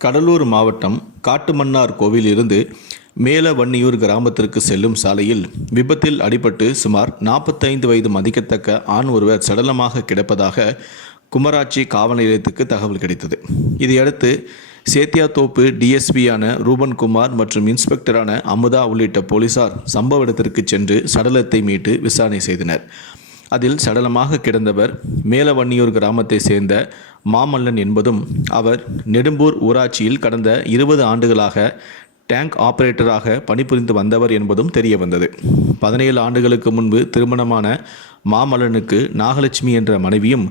கடலூர் மாவட்டம் காட்டுமன்னார் கோவிலிருந்து மேலவன்னியூர் கிராமத்திற்கு செல்லும் சாலையில் விபத்தில் அடிபட்டு சுமார் நாற்பத்தைந்து வயது மதிக்கத்தக்க ஆண் ஒருவர் சடலமாக கிடப்பதாக குமராட்சி காவல் நிலையத்துக்கு தகவல் கிடைத்தது. இதையடுத்து சேத்தியாத்தோப்பு டிஎஸ்பியான ரூபன்குமார் மற்றும் இன்ஸ்பெக்டரான அமுதா உள்ளிட்ட போலீசார் சம்பவ இடத்திற்கு சென்று சடலத்தை மீட்டு விசாரணை செய்தனர். அதில் சடலமாக கிடந்தவர் மேலவன்னியூர் கிராமத்தை சேர்ந்த மாமல்லன் என்பதும் அவர் நெடும்பூர் ஊராட்சியில் கடந்த இருபது ஆண்டுகளாக டேங்க் ஆபரேட்டராக பணிபுரிந்து வந்தவர் என்பதும் தெரிய வந்தது பதினேழு ஆண்டுகளுக்கு முன்பு திருமணமான மாமல்லனுக்கு நாகலட்சுமி என்ற மனைவியும்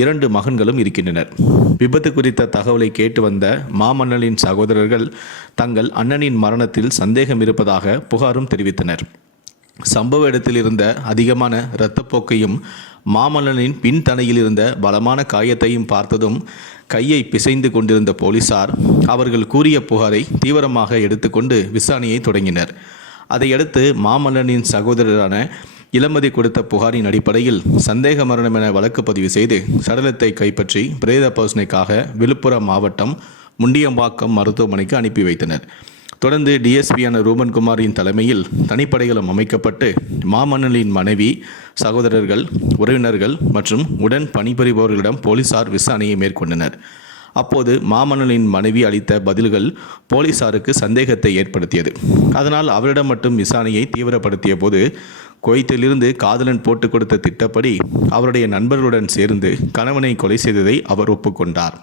இரண்டு மகன்களும் இருக்கின்றனர். விபத்து குறித்த தகவலை கேட்டு வந்த மாமல்லனின் சகோதரர்கள் தங்கள் அண்ணனின் மரணத்தில் சந்தேகம் இருப்பதாக புகாரும் தெரிவித்தனர். சம்பவ இடத்தில் இருந்த அதிகமான இரத்தப்போக்கையும் மாமல்லனின் பின்தனையில் இருந்த பலமான காயத்தையும் பார்த்ததும் கையை பிசைந்து கொண்டிருந்த போலீசார் அவர்கள் கூறிய புகாரை தீவிரமாக எடுத்துக்கொண்டு விசாரணையை தொடங்கினர். அதையடுத்து மாமல்லனின் சகோதரரான இளமதி கொடுத்த புகாரின் அடிப்படையில் சந்தேக மரணம் என வழக்கு பதிவு செய்து சடலத்தை கைப்பற்றி பிரேத பரிசோதனைக்காக விழுப்புரம் மாவட்டம் முண்டியம்பாக்கம் மருத்துவமனைக்கு அனுப்பி வைத்தனர். தொடர்ந்து டிஎஸ்பியான ரூபன்குமாரின் தலைமையில் தனிப்படைகளும் அமைக்கப்பட்டு மாமன்னலின் மனைவி சகோதரர்கள் உறவினர்கள் மற்றும் உடன் பணிபுரிபவர்களிடம் போலீசார் விசாரணையை மேற்கொண்டனர். அப்போது மாமன்னனின் மனைவி அளித்த பதில்கள் போலீசாருக்கு சந்தேகத்தை ஏற்படுத்தியது. அதனால் அவரிடம் மட்டும் விசாரணையை தீவிரப்படுத்திய போது குவைத்திலிருந்து காதலன் போட்டுக் கொடுத்த திட்டப்படி அவருடைய நண்பர்களுடன் சேர்ந்து கணவனை கொலை செய்ததை அவர் ஒப்புக்கொண்டார்.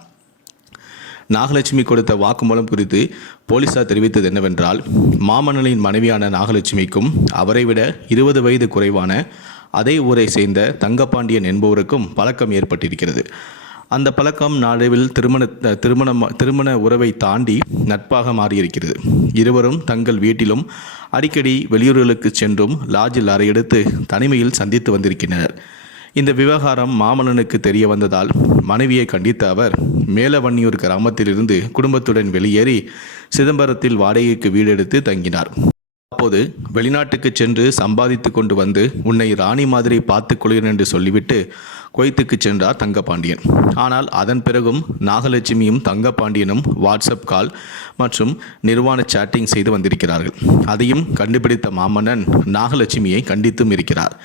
நாகலட்சுமி கொடுத்த வாக்குமூலம் குறித்து போலீசார் தெரிவித்தது என்னவென்றால் மாமன்னனின் மனைவியான நாகலட்சுமிக்கும் அவரை விட இருபது வயது குறைவான அதே ஊரை சேர்ந்த தங்கப்பாண்டியன் என்பவருக்கும் பழக்கம் ஏற்பட்டிருக்கிறது. அந்த பழக்கம் நாளவில் திருமண திருமணம் திருமண உறவை தாண்டி நட்பாக மாறியிருக்கிறது. இருவரும் தங்கள் வீட்டிலும் அடிக்கடி வெளியூர்களுக்கு சென்றும் லாட்ஜில் அறையெடுத்து தனிமையில் சந்தித்து வந்திருக்கின்றனர். இந்த விவகாரம் மாமன்னனுக்கு தெரிய வந்ததால் மனைவியை கண்டித்த அவர் மேலவன்னியூர் கிராமத்திலிருந்து குடும்பத்துடன் வெளியேறி சிதம்பரத்தில் வாடகைக்கு வீடு எடுத்து தங்கினார். அப்போது வெளிநாட்டுக்கு சென்று சம்பாதித்து கொண்டு வந்து உன்னை ராணி மாதிரி பார்த்துக்கொள்கிறேன் என்று சொல்லிவிட்டு குவைத்துக்கு சென்றார் தங்கபாண்டியன். ஆனால் அதன் பிறகும் நாகலட்சுமியும் தங்கபாண்டியனும் வாட்ஸ்அப் கால் மற்றும் நிர்வாண சாட்டிங் செய்து வந்திருக்கிறார்கள். அதையும் கண்டுபிடித்த மாமன்னன் நாகலட்சுமியை கண்டித்தும் இருக்கிறார்.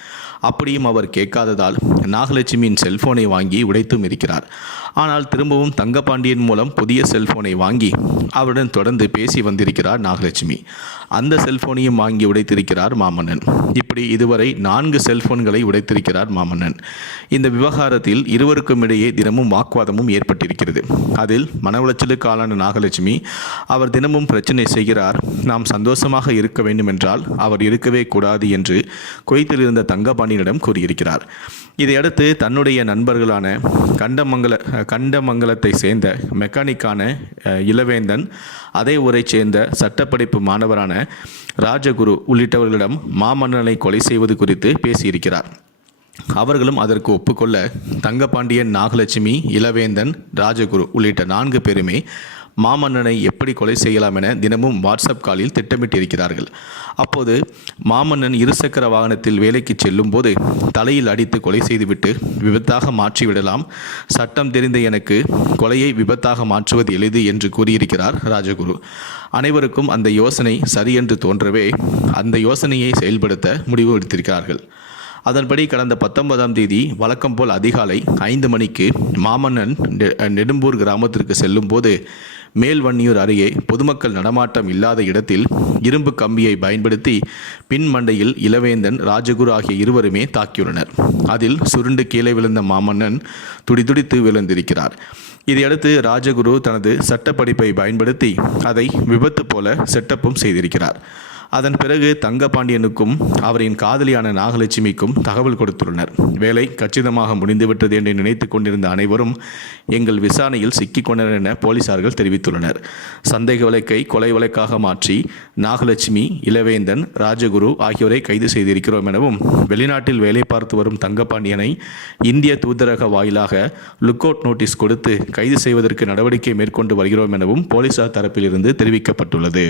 அப்படியும் அவர் கேட்காததால் நாகலட்சுமியின் செல்போனை வாங்கி உடைத்தும் இருக்கிறார். ஆனால் திரும்பவும் தங்கபாண்டியன் மூலம் புதிய செல்போனை வாங்கி அவருடன் தொடர்ந்து பேசி வந்திருக்கிறார் நாகலட்சுமி. அந்த செல்போனையும் வாங்கி உடைத்திருக்கிறார் மாமன்னன். இப்படி இதுவரை நான்கு செல்போன்களை உடைத்திருக்கிறார் மாமன்னன். இந்த விவகாரத்தில் இருவருக்கும் இடையே தினமும் வாக்குவாதமும் ஏற்பட்டிருக்கிறது. அதில் மன உளைச்சலுக்கு ஆளான நாகலட்சுமி அவர் தினமும் பிரச்சனை செய்கிறார். நாம் சந்தோஷமாக இருக்க வேண்டும் என்றால் அவர் இருக்கவே கூடாது என்று குவைத்தில் இருந்த தங்கபாண்டியனிடம் கூறியிருக்கிறார். இதையடுத்து தன்னுடைய நண்பர்களான கண்டமங்கல கண்டமங்கலத்தை சேர்ந்த மெக்கானிக்கான இளவேந்தன் அதே ஊரைச் சேர்ந்த சட்டப்படிப்பு மாணவரான ராஜகுரு உள்ளிட்டவர்களிடம் மாமன்னனை கொலை செய்வது குறித்து பேசியிருக்கிறார். அவர்களும் அதற்கு ஒப்புக்கொள்ள தங்கபாண்டியன் நாகலட்சுமி இளவேந்தன் ராஜகுரு உள்ளிட்ட நான்கு பேருமே மாமன்னனை எப்படி கொலை செய்யலாம் என தினமும் வாட்ஸ்அப் காலில் திட்டமிட்டிருக்கிறார்கள். அப்போது மாமன்னன் இருசக்கர வாகனத்தில் வேலைக்கு செல்லும் போது தலையில் அடித்து கொலை செய்துவிட்டு விபத்தாக மாற்றிவிடலாம். சட்டம் தெரிந்த எனக்கு கொலையை விபத்தாக மாற்றுவது எளிது என்று கூறியிருக்கிறார் ராஜகுரு. அனைவருக்கும் அந்த யோசனை சரியென்று தோன்றவே அந்த யோசனையை செயல்படுத்த முடிவு எடுத்திருக்கிறார்கள். அதன்படி கடந்த பத்தொன்பதாம் தேதி வழக்கம் போல் அதிகாலை ஐந்து மணிக்கு மாமன்னன் நெ- நெடும்பூர் கிராமத்திற்கு செல்லும்போது மேல்வன்னியூர் அருகே பொதுமக்கள் நடமாட்டம் இல்லாத இடத்தில் இரும்பு கம்பியை பயன்படுத்தி பின் மண்டையில் இளவேந்தன் ராஜகுரு ஆகிய இருவருமே தாக்கியுள்ளனர். அதில் சுருண்டு கீழே விழுந்த மாமன்னன் துடிதுடித்து விழுந்திருக்கிறார். இதையடுத்து ராஜகுரு தனது சட்டப்படிப்பை பயன்படுத்தி அதை விபத்து போல செட்டப்பும் செய்திருக்கிறார். அதன் பிறகு தங்கபாண்டியனுக்கும் அவரின் காதலியான நாகலட்சுமிக்கும் தகவல் கொடுத்துள்ளனர். வேலை கச்சிதமாக முடிந்துவிட்டது என்று நினைத்து கொண்டிருந்த அனைவரும் எங்கள் விசாரணையில் சிக்கிக் கொண்டனர் என போலீசார்கள் தெரிவித்துள்ளனர். சந்தேக வழக்கை கொலை வழக்காக மாற்றி நாகலட்சுமி இளவேந்தன் ராஜகுரு ஆகியோரை கைது செய்திருக்கிறோம் எனவும் வெளிநாட்டில் வேலை பார்த்து வரும் தங்கபாண்டியனை இந்திய தூதரக வாயிலாக லுக் அவுட் நோட்டீஸ் கொடுத்து கைது செய்வதற்கு நடவடிக்கை மேற்கொண்டு வருகிறோம் எனவும் போலீசார் தரப்பிலிருந்து தெரிவிக்கப்பட்டுள்ளது.